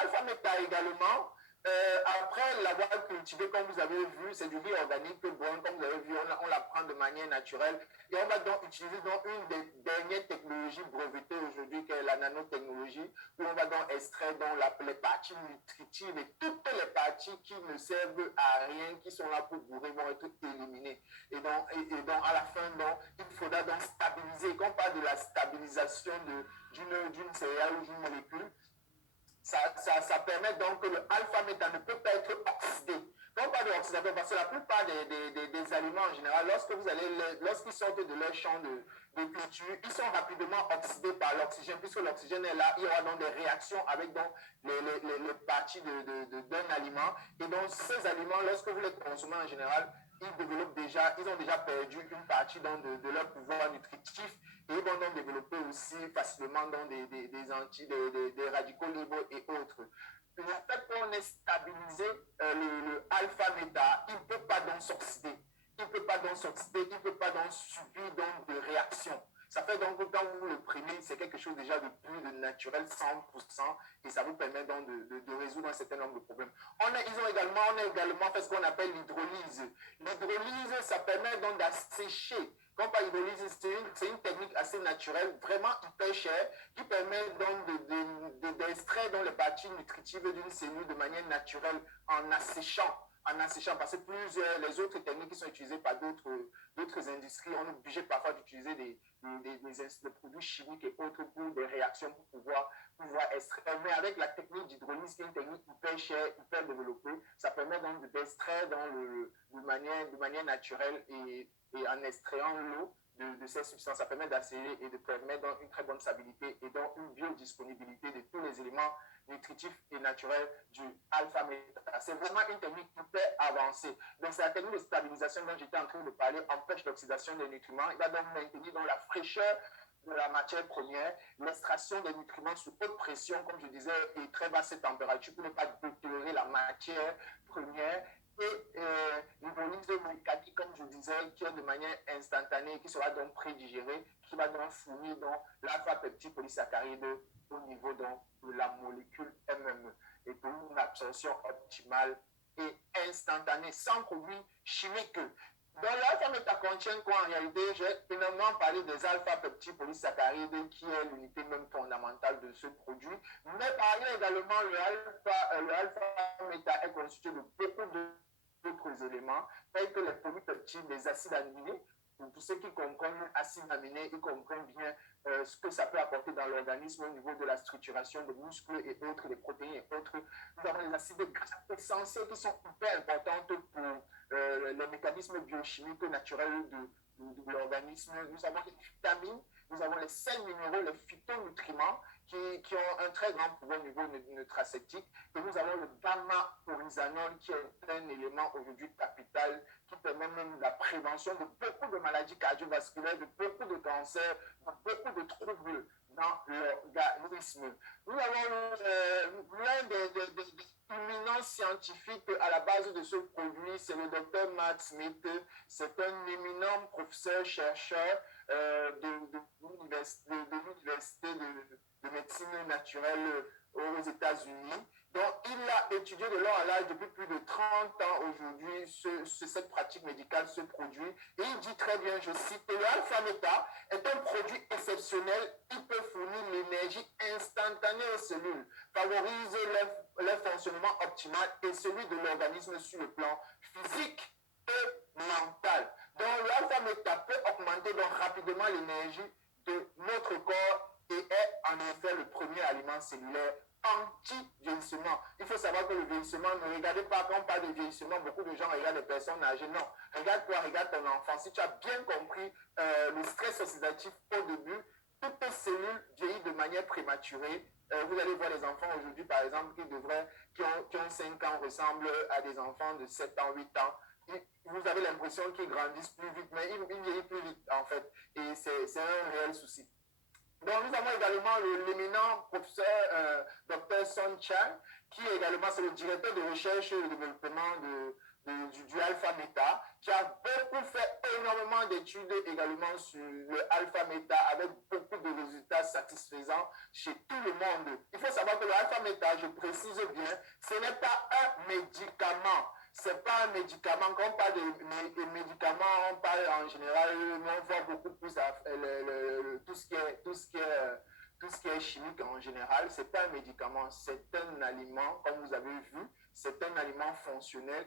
Alpha-Meta également, après l'avoir cultivé, comme vous avez vu, c'est du riz organique bon, comme vous avez vu, on la prend de manière naturelle et on va donc utiliser donc une des dernières technologies brevetées aujourd'hui, qui est la nanotechnologie, où on va donc extraire donc les parties nutritives et toutes les parties qui ne servent à rien, qui sont là pour bourrer, vont être éliminées. Et donc à la fin, donc, il faudra donc stabiliser. Quand on parle de la stabilisation d'une céréale ou d'une molécule, ça permet donc que le alpha-méta ne peut pas être oxydé. Donc, pas d'oxydation, parce que la plupart des aliments en général, lorsqu'ils sortent de leur champ de culture, ils sont rapidement oxydés par l'oxygène, puisque l'oxygène est là, il y aura donc des réactions avec donc les parties d'un aliment. Et donc, ces aliments, lorsque vous les consommez en général, ils ont déjà perdu une partie donc de leur pouvoir nutritif et ils vont donc développer aussi facilement donc des radicaux libres et autres. Le fait qu'on ait stabilisé le alpha-méta, il ne peut pas donc s'oxyder. Il ne peut pas donc s'oxyder, il ne peut pas donc subir donc de réactions. Ça fait donc que quand vous le prenez, c'est quelque chose déjà de plus de naturel, 100%, et ça vous permet donc de résoudre un certain nombre de problèmes. On a également fait ce qu'on appelle l'hydrolyse. L'hydrolyse, ça permet donc d'assécher. Quand par hydrolyse, c'est une technique assez naturelle, vraiment hyper chère, qui permet donc d'extraire les parties nutritives d'une cellule de manière naturelle en asséchant, parce que les autres techniques qui sont utilisées par d'autres industries, on est obligé parfois d'utiliser des produits chimiques et autres pour des réactions pour pouvoir extraire. Mais avec la technique d'hydrolyse, qui est une technique hyper chère, hyper développée, ça permet donc d'extraire de manière naturelle et en extrayant l'eau de ces substances, ça permet d'assécher et de permettre donc une très bonne stabilité et donc une biodisponibilité de tous les éléments nutritifs et naturels du alpha-méta. C'est vraiment une technique hyper avancée. Donc, c'est la technique de stabilisation dont j'étais en train de parler, empêche l'oxydation des nutriments. Il va donc maintenir donc la fraîcheur de la matière première, l'extraction des nutriments sous haute pression, comme je disais, et très basse température pour ne pas détériorer la matière première, et l'hydrolyse mécanique, comme je disais, qui est de manière instantanée, qui sera donc prédigérée, qui va donc fournir l'alpha-peptide polysaccharide au niveau donc, de la molécule MME et pour une absorption optimale et instantanée, sans produit chimique. Donc l'alpha-méta contient quoi en réalité? J'ai énormément parlé des alpha-peptides polysaccharides qui est l'unité même fondamentale de ce produit, mais par ailleurs également le alpha-méta est constitué de beaucoup d'autres éléments, tels que les polypeptides, les acides aminés. Pour tous ceux qui comprennent acides aminés, ils comprennent bien ce que ça peut apporter dans l'organisme au niveau de la structuration des muscles et autres, des protéines et autres. Nous avons les acides gras essentiels qui sont hyper importants pour les mécanismes biochimiques naturels de l'organisme. Nous avons les vitamines, nous avons les sels minéraux, les phytonutriments qui ont un très grand pouvoir au niveau nutraceutique. Et nous avons le gamma-oryzanol qui est un élément aujourd'hui capital qui permet même la prévention de beaucoup de maladies cardiovasculaires, de beaucoup de cancers, de beaucoup de troubles dans l'organisme. Nous avons l'un des éminents scientifiques à la base de ce produit, c'est le docteur Matt Smith. C'est un éminent professeur-chercheur de l'université de médecine naturelle aux États-Unis. Donc, il a étudié de long à large depuis plus de 30 ans aujourd'hui cette pratique médicale, ce produit. Et il dit très bien, je cite, le alpha-méta est un produit exceptionnel. Il peut fournir l'énergie instantanée aux cellules, favorise leur fonctionnement optimal et celui de l'organisme sur le plan physique et mental. Donc, l'alpha-méta peut augmenter donc rapidement l'énergie de notre corps et est en effet le premier aliment cellulaire anti-vieillissement. Il faut savoir que le vieillissement, ne regardez pas quand on parle de vieillissement, beaucoup de gens regardent les personnes âgées. Non, regarde-toi, regarde ton enfant. Si tu as bien compris le stress oxydatif au début, toutes tes cellules vieillissent de manière prématurée. Vous allez voir les enfants aujourd'hui, par exemple, qui ont 5 ans, ressemblent à des enfants de 7 ans, 8 ans. Vous avez l'impression qu'ils grandissent plus vite, mais ils vieillissent plus vite, en fait. Et c'est un réel souci. Donc, nous avons également l'éminent professeur Dr. Son Chang, qui est également le directeur de recherche et de développement du alpha-méta, qui a beaucoup fait énormément d'études également sur le alpha-méta avec beaucoup de résultats satisfaisants chez tout le monde. Il faut savoir que le alpha-méta, je précise bien, ce n'est pas un médicament. C'est pas un médicament. Quand on parle de médicaments, on parle en général, on voit beaucoup plus tout ce qui est chimique en général. C'est pas un médicament, c'est un aliment, comme vous avez vu, c'est un aliment fonctionnel,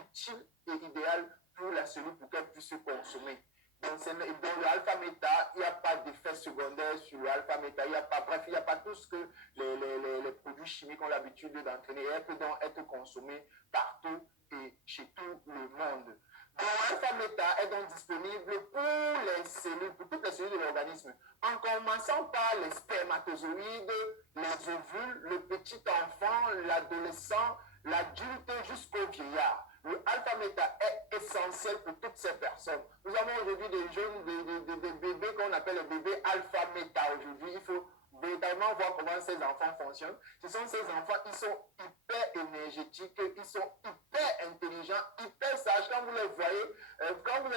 utile et idéal pour la cellule pour qu'elle puisse se consommer. Donc, dans le alpha-méta, il n'y a pas d'effet secondaire sur le alpha-méta. Il n'y a pas, bref, il n'y a pas tout ce que les produits chimiques ont l'habitude d'entraîner. Elle peut donc être consommée partout et chez tout le monde. Donc, l'alpha-méta est donc disponible pour les cellules, pour toutes les cellules de l'organisme, en commençant par les spermatozoïdes, les ovules, le petit enfant, l'adolescent, l'adulte jusqu'au vieillard. Le alpha-méta est essentiel pour toutes ces personnes. Nous avons aujourd'hui des jeunes, des bébés qu'on appelle les bébés alpha-méta aujourd'hui. Il faut véritablement voir comment ces enfants fonctionnent. Ce sont ces enfants, ils sont hyper énergétiques, ils sont hyper intelligents, hyper sages. Quand vous les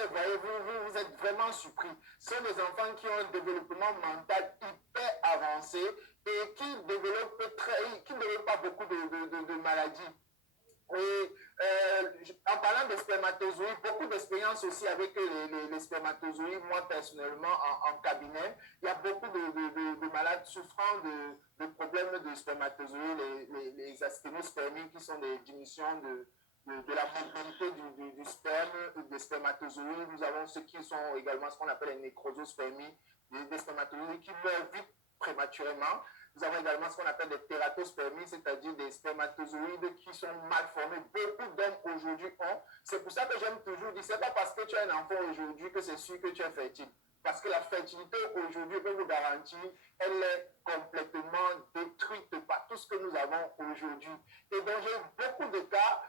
voyez, vous êtes vraiment surpris. Ce sont des enfants qui ont un développement mental hyper avancé et qui ne développent pas beaucoup de maladies. Et en parlant des spermatozoïdes, beaucoup d'expériences aussi avec les spermatozoïdes. Moi, personnellement, en cabinet, il y a beaucoup de malades souffrant de problèmes de spermatozoïdes, les asténospermies, qui sont des diminutions de la mobilité du sperme, des spermatozoïdes. Nous avons ceux qui sont également ce qu'on appelle les nécrosospermies, des spermatozoïdes qui meurent vite prématurément. Nous avons également ce qu'on appelle des tératospermies, c'est-à-dire des spermatozoïdes qui sont mal formés. Beaucoup d'hommes aujourd'hui ont. C'est pour ça que j'aime toujours dire, c'est pas parce que tu as un enfant aujourd'hui que c'est sûr que tu es fertile. Parce que la fertilité aujourd'hui, je peux vous garantir, elle est complètement détruite par tout ce que nous avons aujourd'hui. Et donc j'ai beaucoup de cas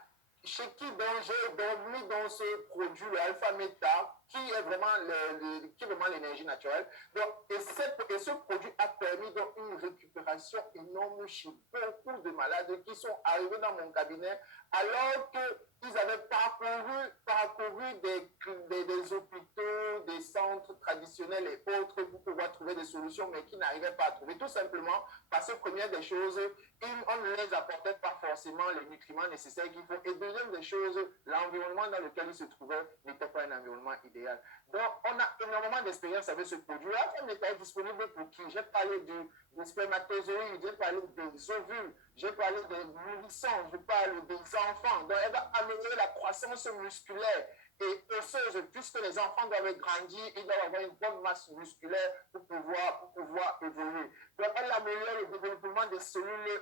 chez qui j'ai mis dans ce produit le alpha-méta, qui est vraiment l'énergie naturelle. Donc, et ce produit a permis donc une récupération énorme chez beaucoup de malades qui sont arrivés dans mon cabinet alors qu'ils avaient parcouru des hôpitaux, des centres traditionnels et autres pour pouvoir trouver des solutions, mais qui n'arrivaient pas à trouver. Tout simplement parce que, première des choses, on ne les apportait pas forcément les nutriments nécessaires qu'il faut. Et deuxième des choses, l'environnement dans lequel ils se trouvaient n'était pas un environnement idéal. Donc, on a énormément d'expérience avec ce produit. La méta est disponible pour qui? J'ai parlé des spermatozoïdes, j'ai parlé des ovules, j'ai parlé des nourrissons, je parle des enfants. Donc, elle va améliorer la croissance musculaire et osseuse, puisque les enfants doivent grandir, ils doivent avoir une bonne masse musculaire pour pouvoir évoluer. Donc, elle améliore le développement des cellules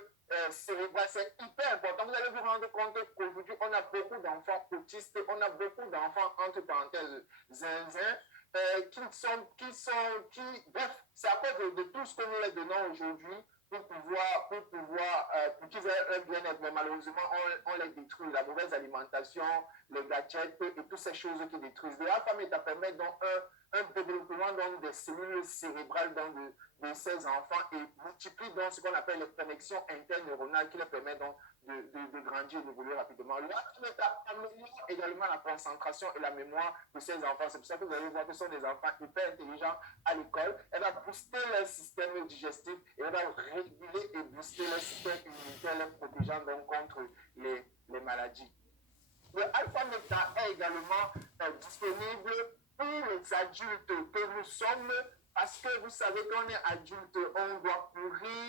cérébrales. C'est hyper important. Vous allez vous rendre compte qu'aujourd'hui, on a beaucoup d'enfants autistes, on a beaucoup d'enfants, entre parenthèses, zinzin, bref, c'est à cause de tout ce que nous les donnons aujourd'hui pour qu'ils aient un bien-être. Mais malheureusement, on les détruit. La mauvaise alimentation, les gadgets et toutes ces choses qui détruisent. L'alpha-méta permet donc un développement donc, des cellules cérébrales de ces enfants et multiplie donc ce qu'on appelle les connexions interneuronales qui leur permettent donc de grandir et d'évoluer rapidement. L'alpha-méta améliore également la concentration et la mémoire de ces enfants. C'est pour ça que vous allez voir que ce sont des enfants hyper intelligents à l'école. Elle va booster leur système digestif et elle va réguler et booster leur système immunitaire, les protégeant donc contre les maladies. Le alpha-méta est également disponible pour les adultes que nous sommes, parce que vous savez qu'on est adulte, on doit courir,